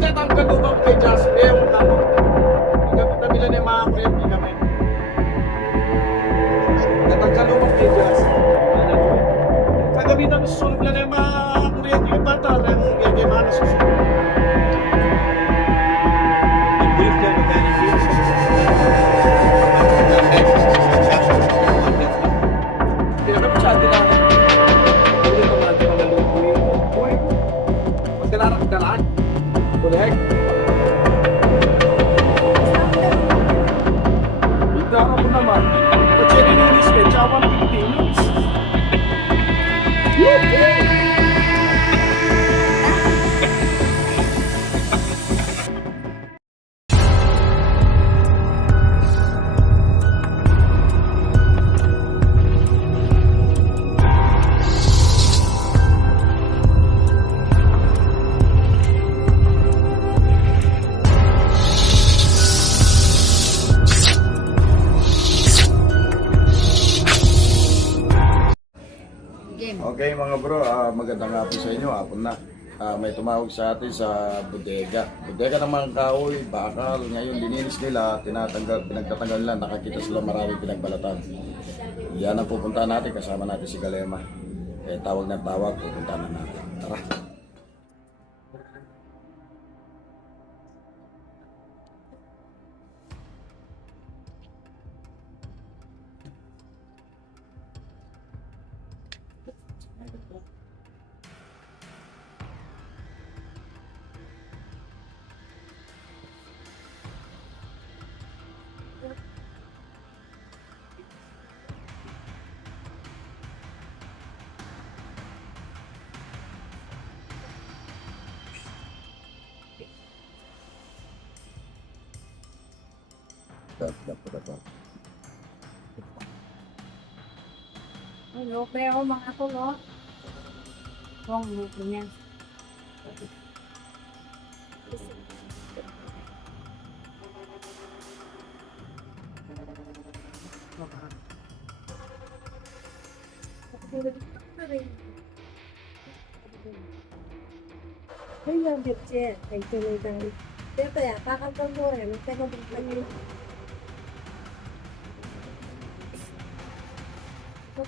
tatangkad mo ba kay Jasper? Tamo. Kapag nabila na yung mga kuryente kami. Tatangkad mo ba kay Jasper? Kagabi na susunod na yung mga kuryente yung bata. Nasusunod. Lang. Uli ko mga magdalarang dalaan. Correct. Magandang hapon sa inyo, hapon na. Ah, may tumawag sa atin sa bodega. Bodega ng mga kahoy, bakal, ngayon lininis nila, tinatanggal, pinagtatanggal nila, nakakita sila maraming pinagbalatan. Yan ang pupuntahan natin, kasama natin si Galema. Eh, tawag na tawag, pupuntahan na natin. Tara. Ano, pero mga to, no? Kung ano niya. Ay, yung bitche. Ay, tumigang. Pero ya, kakantang mo rin. Pero biglang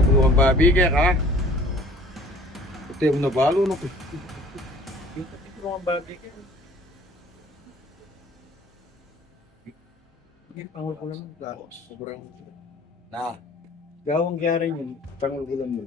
ang babi kaya ka. Ito yung nabalo no. Ito ang babi kaya. Hindi, pangul ko naman. Sobrang... Na, Gawang gyari yun, pangul ko lang na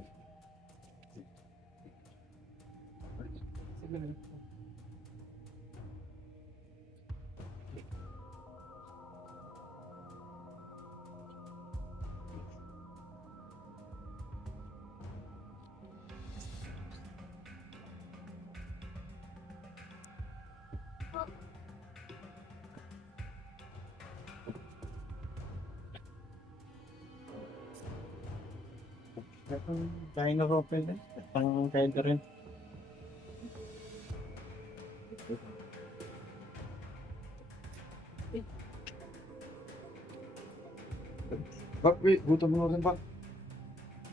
open din. Pang na rin. Bak, wait, gutom mo rin bak.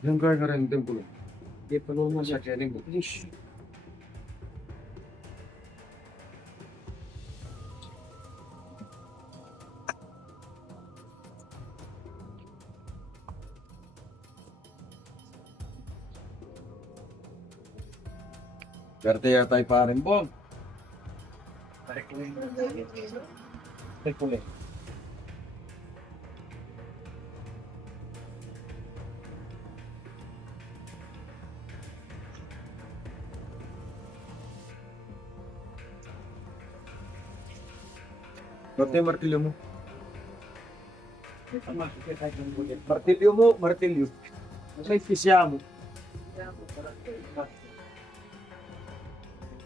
Yung kaya ka rin din po. Hindi pa naman siya kaya rin po. Perte yata tayo pa rin, Bong. Perte yung martilyo mo. Martilyo mo, martilyo. May pisya mo. Pimento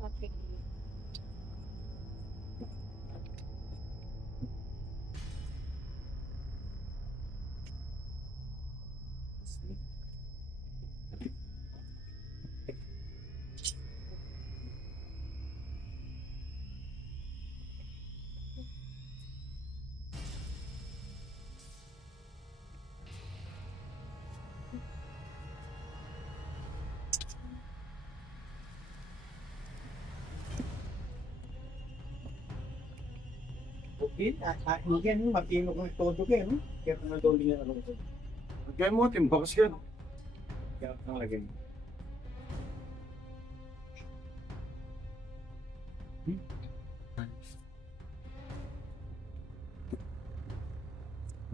ah, yan, matino kong todo kayo, no? Kaya kung nagawin nga ano ko. Kaya mo, timbakas yan. Kaya kung lagay.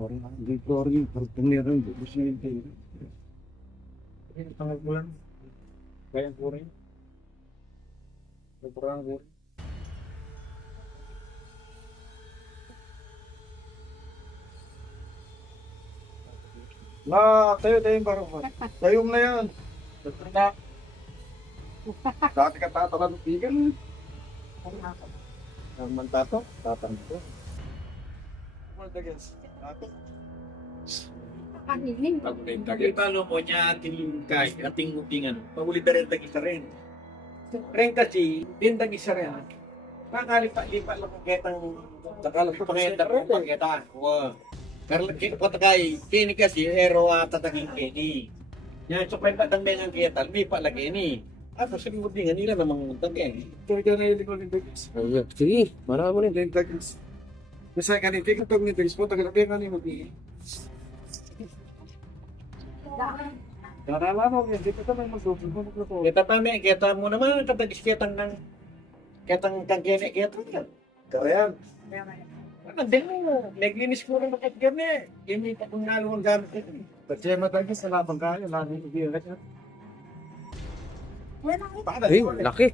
Orang hindi ko rin, pagpaniran, bubus na yung tayo. Kaya tanggal mo lang. Kaya ko rin. Nagpurang ko rin. Na, tayo, tayo yung parang Tayong na yan. Na. Dati ka tatalan ng tigan. Ang mantato, tatang ko. Kanilin. Kaya paano mo niya ating kay, ating upingan, pahuli na rin tag-isa rin. Rin kasi, din tag-isa rin. Nakalipa-lipa lang ang ketang Ito pangeta rin, pangeta. Wow. Karla kini patakay, kini kasi ero ata taging kini. Yan so kwenta tang mengang kita, mi pa lagi ni. Ako sa limod nga nila namang tagay. Kaya na yung likod ng tagis. Sige, marami rin. Yung tagis. Kasi kanina, tingin tag ng tagis po, tagal-tagal ka nyo mag-i. Karala mo, hindi ka tayo mag-subog na po. Kita pa me, kita mo naman katagis kitang ng kitang kang kene kita. Kaya, Ano din mo, naglinis ko rin bakit gani. Ini pa kung nalo ang gamit ito. Kasi matagis sa labang kaya, lagi yung biyak. Hey, laki.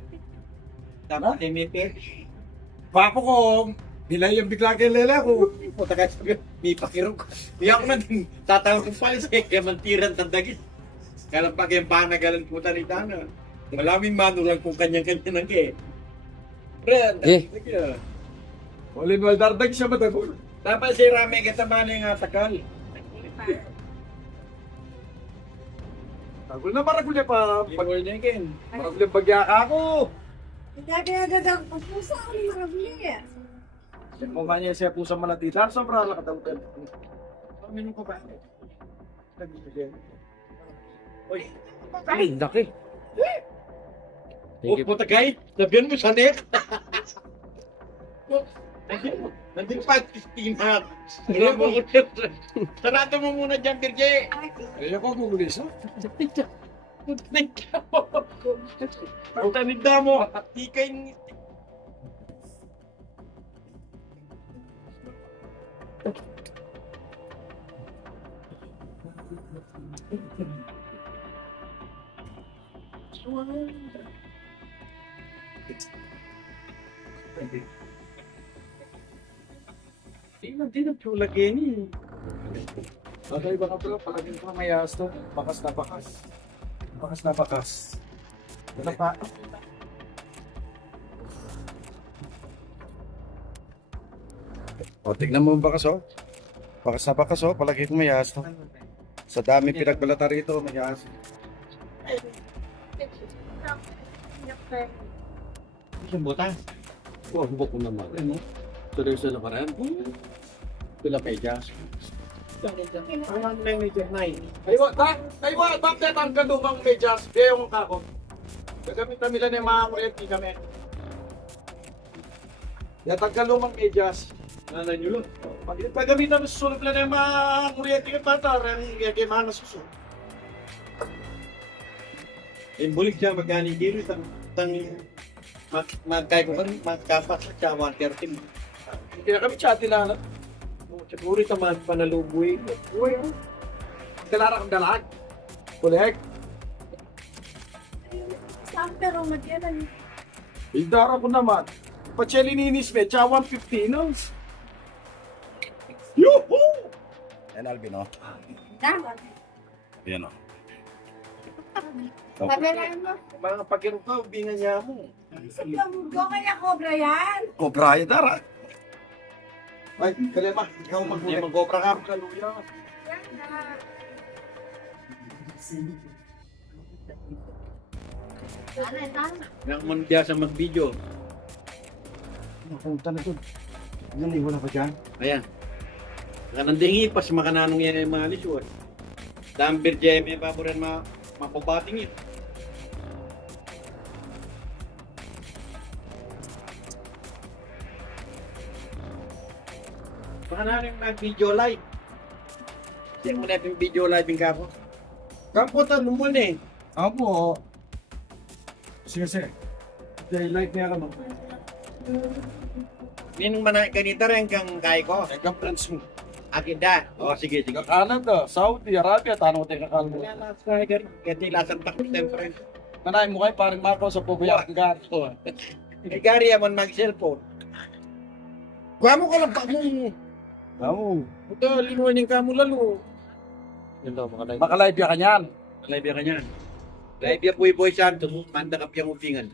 Dapat limite. Papo ko, nilay yung bigla kay Lela ko. Puta ka sabi, may pakirog. Di ako din, tatawag ko pala siya, kaya mantiran tandagin. Kaya pag yung panagalan puta ni Dana. Malaming manulang kung kanyang-kanya nang eh. Red, Eh. Ulin wal dardag siya matagol. Dapat si Rame katamana yung atakal. Tagol na maragul niya pa. Pag Pag niya kin. maragul yung bagya ako. Nagagagang pupusa ako ng marabli. Yung kumanya siya po sa malatitar, sobrang nakatalutan. Paminom ko ba? Uy, Ay, laki. oh, puta kay, sabihan mo sa net. Nandun pa, Christina. Sarado mo muna dyan, Birje. Eh, ako gugulis, ha? Ang taninda mo, ikay ni... Tingnan din ang tulad yan eh. Bagay baka pala, palaging ko may asto. Bakas na bakas. Bakas na bakas. Ito pa. O, tignan mo ang bakas, oh. Bakas na bakas, oh. Palagi ko may asto. Sa dami pinagbalata rito, may asto. Isang butas. Oh, hubok ko naman. Ano? Seryoso na pa rin. Pila pejas. Ang lang ni Jernay. Aywa, ta, aywa, bakit ang kadumang medyas? Kaya yung kako. Gagamit na nila ng mga kuryente kami. Yatag ka lumang medyas. Ano nyo lo? Pag pagamitan mo susunod na yung mga kuryente ng bata, rin yung mga mga nasusunod. Eh, bulik siya magkani dito tang tang mag magkay ko kan magkapat sa chawan kertin. Kaya kami chat nila na. Siguro ito man panaluboy. Uy, Dalara kang dalag. Kulek. Saan pero magyan Idara ko naman. Pacheli ninis me, cha 150 no? Yuhu! Yan, Alvin, oh. Dapat. Yan, oh. Pabilaan mo. Mga pagkiro ka bingan niya mo. Go kaya cobra yan. Cobra, yan, Dara. Ay, kalema, ikaw Hindi maghuli. magkopra ka. Kaluya. Ano, tama. Nang man biya sa mag-video. Napunta na doon. Ano, wala pa dyan? Ayan. Kanandingi pas makananong yan yung mga lisod. Dambir jay may paboran ma mapabating yun. Baka na rin mag-video live. Siya mo na yung video live yung kapo. Kaputan mo muna eh. Apo. Sige, sige. Daylight niya ka mo. Ninong manay kanita rin kang kay ko. Ikaw friends mo. Akinda. O sige, sige. Canada, Saudi Arabia, tanong tayo kakal mo. Kaya last Tiger, kaya tilasan pa siyempre. Nanay mo kayo, parang Marco sa pubuya ang gato. Hindi gari yaman mag-cellphone. Kuha mo ko lang pa mo. Oo. Ito, linunin ka mo lalo. Yun daw, mga live. Makalive ya kanyan. Live ka niyan. Live ya Boy Boy Santos, manda ka piyang upingan.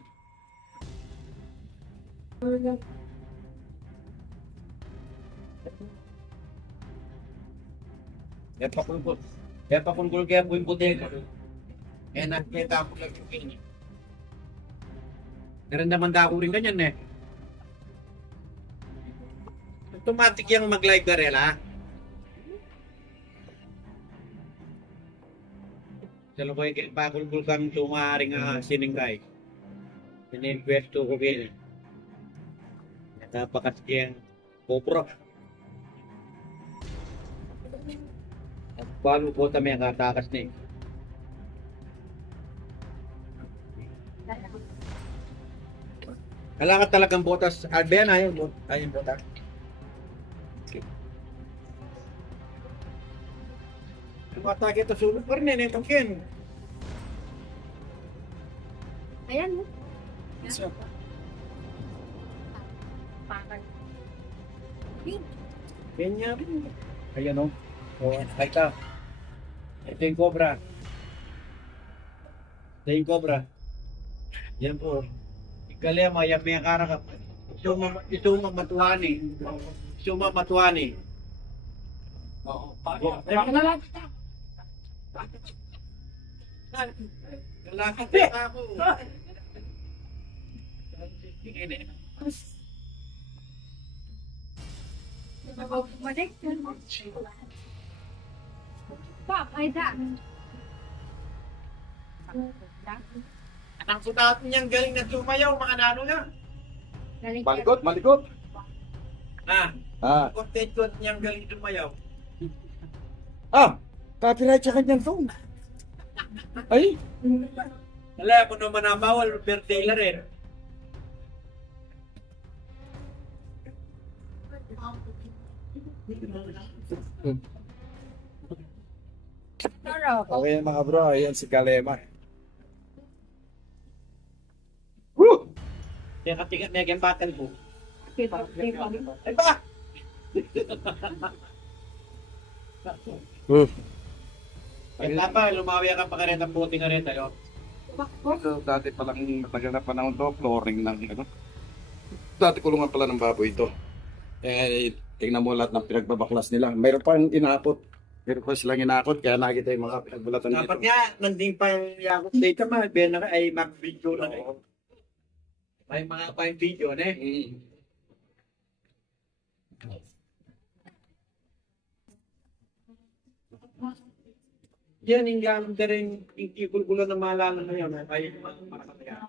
Kaya pa kung kaya pa kung kaya po yung bodega. Kaya nakita ako lang yung. Meron naman daw rin ganyan eh. Automatic yung mag-live ka rin ha. Sa lukoy kay pakulkul kang tumaring nga siningkay. Sininquesto ko kaya. Napakas kiyang kopro. At paano po kami ang katakas ni? Kailangan talagang botas. Alben, ayaw mo. Ayaw botas. Tumatake ito sulot pa rin eh. Itong kin. Ayan mo. Isa. Parang. Kanya rin. Ayan o. O, nakita. Ito yung cobra. Ito yung cobra. Yan po. Ikalia, maya may kara ka. Ito ma- ito mamatuani. Ito mamatuani. Oo. Parang na lang. Lalaki pa ako. Bumalik. Pop, ay da. Ang sutat niyang galing na sumayaw, mga nano na. Galing Malikot, malikot. Ah, Ah. content niyang galing sumayaw. Ah, copyright sa kanyang phone. Ay, Alam mo naman ang bawal, birthday la rin. Pero, okay mga bro, ayan si Kalema. Woo! Kaya katigat na yung battle kita. Ay ba? Uh. Kaya pa, lumawi ka pa ka rin ang buti nga rin tayo. Ito, dati palang matagal na panahon to, flooring ng ano. Dati kulungan pala ng baboy ito. Eh, tingnan mo lahat ng pinagbabaklas nila. Mayroon pa inakot. Mayroon pa silang inakot, kaya nakita yung mga pinagbulatan Dapat dito. nga, nanding pa yung yakot data ma, ben na ay mag-video na kayo. May mga pa yung video na eh. yan yung gamit na rin ikikul-gulo na maalala na yun. Eh. Ay, para sa kaya.